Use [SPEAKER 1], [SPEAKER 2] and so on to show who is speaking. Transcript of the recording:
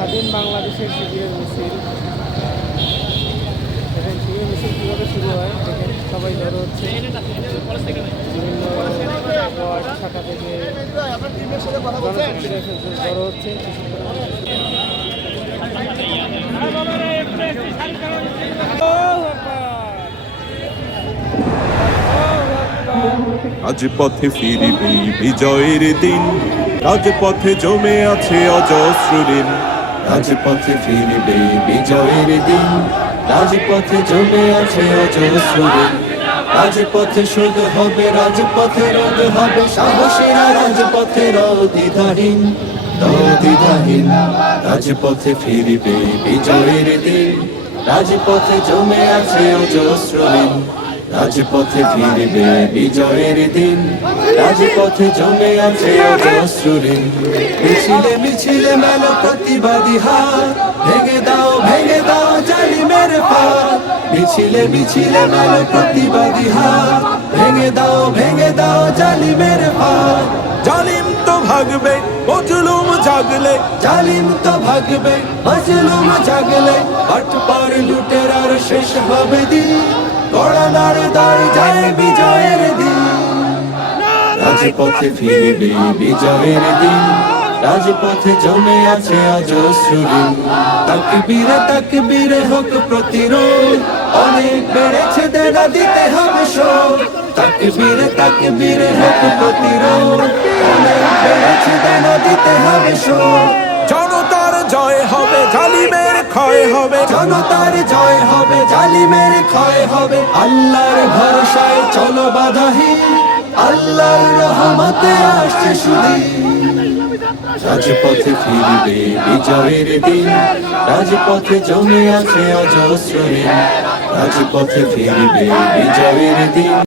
[SPEAKER 1] স্বাধীন বাংলাদেশের শিবিরের মিছিল। দেখেন শিবির মিছিল কীভাবে শুরু হয়? দেখেন, সবাই জড়ো হচ্ছে বিভিন্ন শাখা থেকে জড়ো হচ্ছে
[SPEAKER 2] রাজপথে ফিরিবি বিজয়ের দিন। রাজপথে জমে আছে অজস্র ঋণ
[SPEAKER 3] রাজপথে ফিরবে বিজয়ের দিন। রাজপথে জমে আছে অজস্র রাজপথে শোধ হবে, রাজপথে রোধ হবে, সাহসীরা রাজপথে রদিধাহীন রদিধাহীন রাজপথে ফিরবে বিজয়ের দিন। রাজপথে জমে আছে অজস্র রাজপথে ফিরবে বিজয়ের দিন। রাজপথে জমে আছে অজস্র ঋণ মিছিলে মিছিলে মেলো প্রতিবাদী হাত। ভেঙে দাও ভেঙে দাও জালিমের পাত মিছিলে মিছিলে মেলো প্রতিবাদী হাত। ভেঙে দাও ভেঙে দাও জালিমের পাত
[SPEAKER 2] জালিম তো ভাগবে, মজলুম জাগলে।
[SPEAKER 3] জালিম তো ভাগবে, মজলুম জাগলে। পাট পার লুটের আর শেষ হবে দিন। রাজপথে ফিরবে বিজয়ের দিন। রাজপথে জমে আছে অজস্র ঋণ তাকবীরে তাকবীরে হোক প্রতিরোধ। অনেক বেড়েছে দিতে হবে তাকবীরে হোক প্রতিরোধ। অনেক বেড়েছে দিতে হবে শোধ।
[SPEAKER 2] জনতার জয় হবে জালিমের ক্ষয় হবে।
[SPEAKER 3] জনতার জয় হবে, জালিমের ক্ষয় হবে। আল্লাহর ভরসায় চলো বাধাহীন। আল্লাহর রহমতে আসছে সুদিন। রাজপথে ফিরবে বিজয়ের দিন। রাজপথে জমে আছে অজস্র রাজপথে ফিরবে বিজয়ের দিন।